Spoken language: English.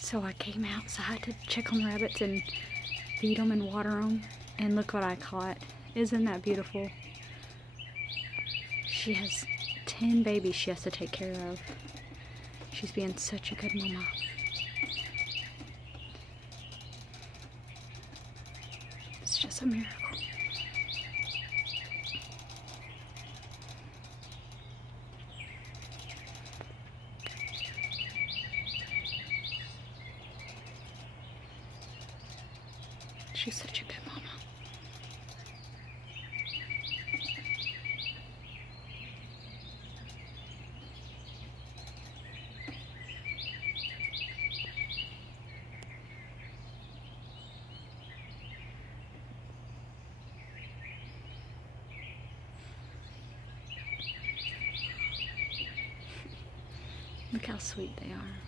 So I came outside to check on the rabbits and feed them and water them, and look what I caught. Isn't that beautiful? She has 10 babies she has to take care of. She's being such a good mama. It's just a miracle. She's such a good mama. Look how sweet they are.